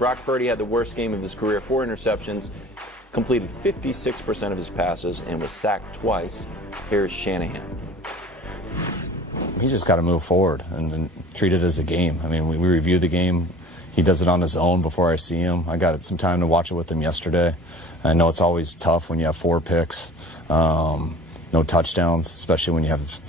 Brock Purdy had the worst game of his career, 4 interceptions, completed 56% of his passes, and was sacked twice. Here's Shanahan. He's just got to move forward and treat it as a game. I mean, we review the game. He does it on his own before I see him. I got some time to watch it with him yesterday. I know it's always tough when you have 4 picks, no touchdowns, especially when you have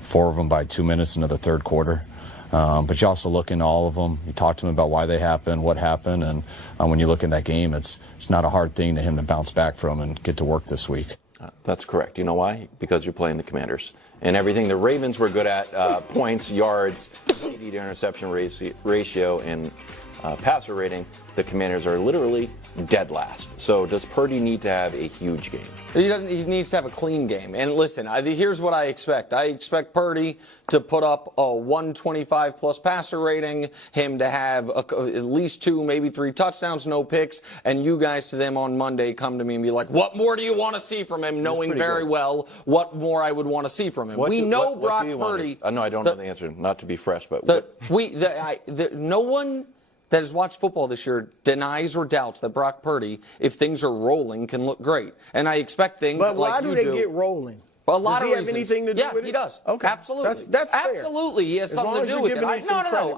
4 of them by 2 minutes into the third quarter. But you also look into all of them. You talk to him about why they happened, what happened, and when you look in that game, it's not a hard thing to him to bounce back from and get to work this week. That's correct. You know why? Because you're playing the Commanders. And everything the Ravens were good at, points, yards, TD to interception ratio, and passer rating, the Commanders are literally dead last. So does Purdy need to have a huge game? He needs to have a clean game. And listen, here's what I expect. I expect Purdy to put up a 125-plus passer rating, him to have at least 2, maybe 3 touchdowns, no picks, and you guys to them on Monday come to me and be like, what more do you want to see from him, knowing very well what more I would want to see from him. We know Brock Purdy. No, I don't know the answer, not to be fresh, but no one that has watched football this year denies or doubts that Brock Purdy, if things are rolling, can look great. And I expect things like you do. But why do they get rolling? A lot of reasons. Does he have anything to do with it? Yeah, he does. Okay. Absolutely. That's fair. Absolutely. He has something to do with it. No.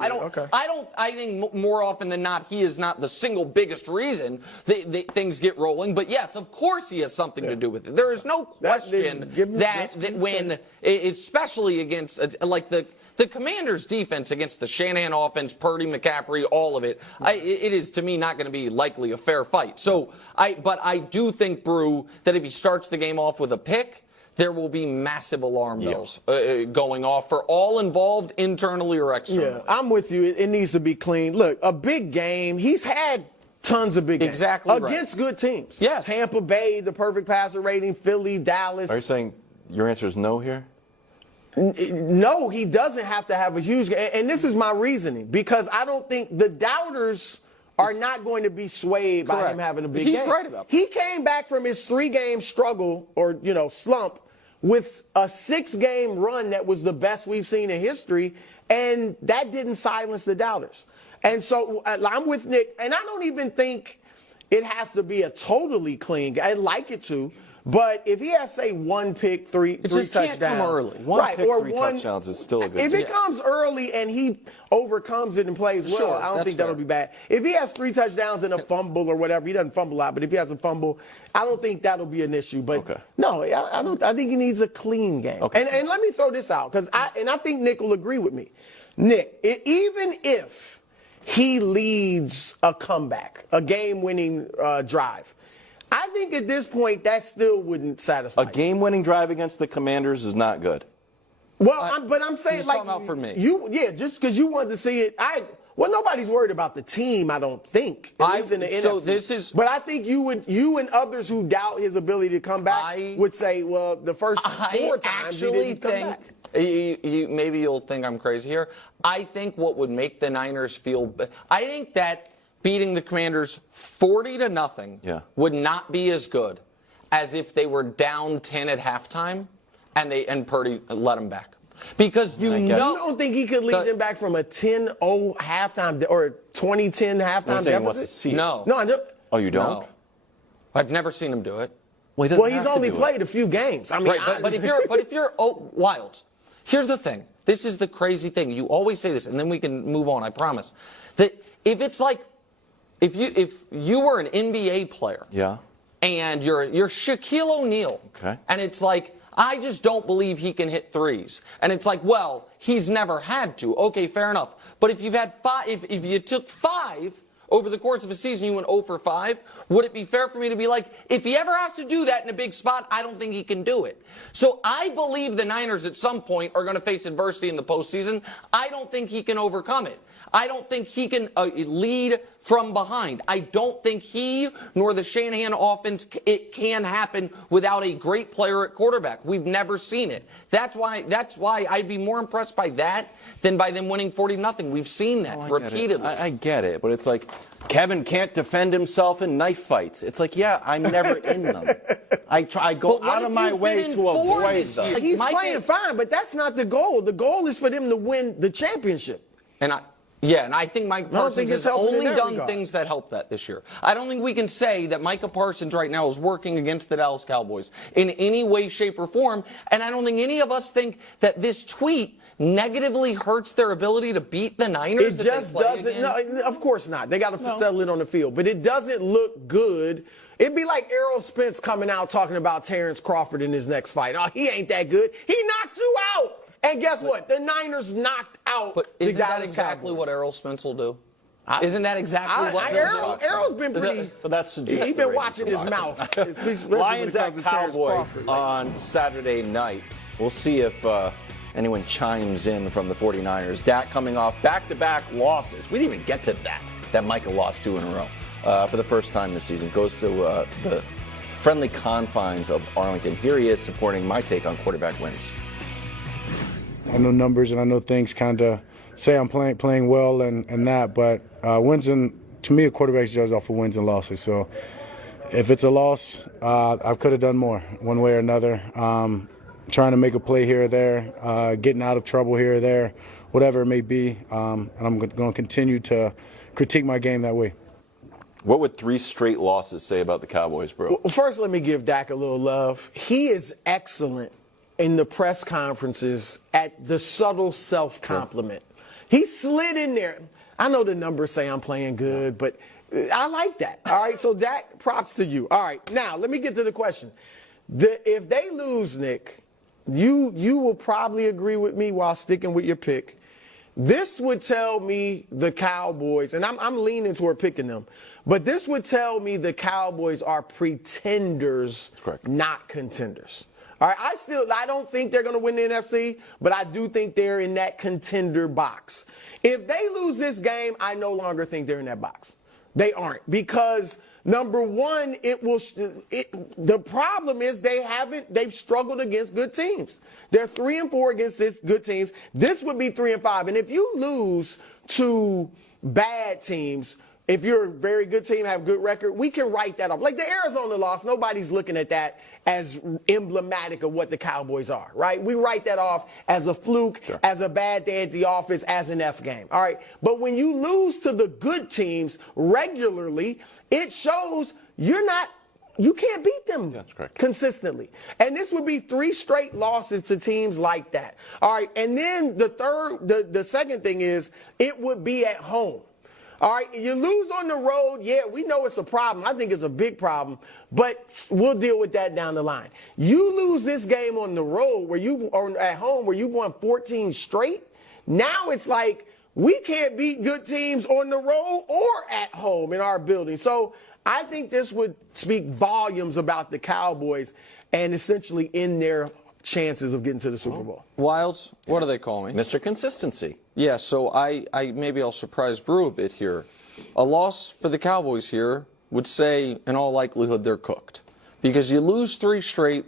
I think more often than not, he is not the single biggest reason things get rolling. But yes, of course he has something to do with it. There is no question that when, especially against like the Commanders' defense against the Shanahan offense, Purdy, McCaffrey, all of it, it is, to me, not going to be likely a fair fight. But I do think, Brew, that if he starts the game off with a pick, there will be massive alarm bells going off for all involved, internally or externally. Yeah, I'm with you. It needs to be clean. Look, a big game. He's had tons of big games. Exactly against good teams. Yes. Tampa Bay, the perfect passer rating, Philly, Dallas. Are you saying your answer is no here? No, he doesn't have to have a huge game. And this is my reasoning, because I don't think the doubters are not going to be swayed by him having a big game. He's right about that. He came back from his 3-game struggle or, slump with a 6-game run that was the best we've seen in history, and that didn't silence the doubters. And so I'm with Nick, and I don't even think it has to be a totally clean game. I'd like it to. But if he has, say, 1 pick, 3 touchdowns, can't come early. One pick, 3 touchdowns is still a good. If it comes early and he overcomes it and plays well, I don't think that'll be bad. If he has 3 touchdowns and a fumble or whatever, he doesn't fumble a lot, but if he has a fumble, I don't think that'll be an issue. But no, I don't. I think he needs a clean game. Okay. And let me throw this out, because I think Nick will agree with me. Nick, even if he leads a comeback, a game-winning drive, I think at this point that still wouldn't satisfy. A game-winning drive against the Commanders is not good. Well, I'm saying, like, out for me. Just because you wanted to see it. Well, nobody's worried about the team, I don't think. In the NFC. But I think you and others who doubt his ability to come back would say, well, the first 4 times he didn't come back. Maybe you'll think I'm crazy here. I think what would make the Niners feel, I think that beating the Commanders 40-0 would not be as good as if they were down 10 at halftime and Purdy let them back. Because you don't think he could lead them back from a 10-0 halftime or 20-10 halftime deficit? No. No, I don't. Oh, you don't? No. I've never seen him do it. Well, he's only played a few games. I mean, right, but if you're Wilds, here's the thing. This is the crazy thing. You always say this, and then we can move on. I promise. That if it's like, if you were an NBA player, and you're Shaquille O'Neal, and it's like, I just don't believe he can hit threes, and it's like, well, he's never had to. Okay, fair enough. But if you've had 5, if you took 5 over the course of a season, you went 0 for 5, would it be fair for me to be like, if he ever has to do that in a big spot, I don't think he can do it. So I believe the Niners at some point are going to face adversity in the postseason. I don't think he can overcome it. I don't think he can lead from behind. I don't think he nor the Shanahan offense, it can happen without a great player at quarterback. We've never seen it. That's why I'd be more impressed by that than by them winning 40-0 We've seen that repeatedly. I get it, but it's like Kevin can't defend himself in knife fights. It's like, yeah, I'm never in them. I go out of my way to avoid them. He's playing fine, but that's not the goal. The goal is for them to win the championship. And Yeah, and I think Micah Parsons has only done regard. things that help that this year. I don't think we can say that Micah Parsons right now is working against the Dallas Cowboys in any way, shape, or form. And I don't think any of us think that this tweet negatively hurts their ability to beat the Niners. It just doesn't. No, of course not. They got to settle it on the field. But it doesn't look good. It'd be like Errol Spence coming out talking about Terrence Crawford in his next fight. Oh, he ain't that good. He knocked you out. And guess what? The Niners knocked out but the isn't that Dallas exactly Cowboys. what Errol Spence will do? Isn't that exactly what Errol's been pretty. But that's he's been watching his mouth. Lions at Cowboys on Saturday night. We'll see if anyone chimes in from the 49ers. Dak coming off back-to-back losses. We didn't even get to that Micah lost 2 in a row for the first time this season. Goes to the friendly confines of Arlington. Here he is supporting my take on quarterback wins. I know numbers and I know things kind of say I'm playing well and that, but wins and to me a quarterback's judged off of wins and losses. So if it's a loss, I could have done more one way or another. Trying to make a play here or there, getting out of trouble here or there, whatever it may be, and I'm going to continue to critique my game that way. What would 3 straight losses say about the Cowboys, bro? Well, first, let me give Dak a little love. He is excellent in the press conferences at the subtle self-compliment. He slid in there. I know the numbers say I'm playing good, but I like that. All right, so Dak, props to you. All right, now let me get to the question. If they lose, Nick, you will probably agree with me while sticking with your pick. This would tell me the Cowboys, and I'm leaning toward picking them, but this would tell me the Cowboys are pretenders, not contenders. All right, I don't think they're going to win the NFC, but I do think they're in that contender box. If they lose this game, I no longer think they're in that box. They aren't, because number one, the problem is they've struggled against good teams. They're 3-4 against this good teams. This would be 3-5. And if you lose to bad teams, if you're a very good team, have a good record, we can write that off. Like the Arizona loss, nobody's looking at that as emblematic of what the Cowboys are, right? We write that off as a fluke, as a bad day at the office, as an F game, all right? But when you lose to the good teams regularly, it shows you can't beat them consistently. And this would be 3 straight losses to teams like that. All right, and then the second thing is it would be at home. All right, you lose on the road, yeah, we know it's a problem. I think it's a big problem, but we'll deal with that down the line. You lose this game on the road or at home where you've won 14 straight, now it's like we can't beat good teams on the road or at home in our building. So I think this would speak volumes about the Cowboys and essentially in their chances of getting to the Super Bowl. Wilds, what do they call me? Mr. Consistency. Yeah, so I maybe I'll surprise Brew a bit here. A loss for the Cowboys here would say, in all likelihood, they're cooked. Because you lose 3 straight.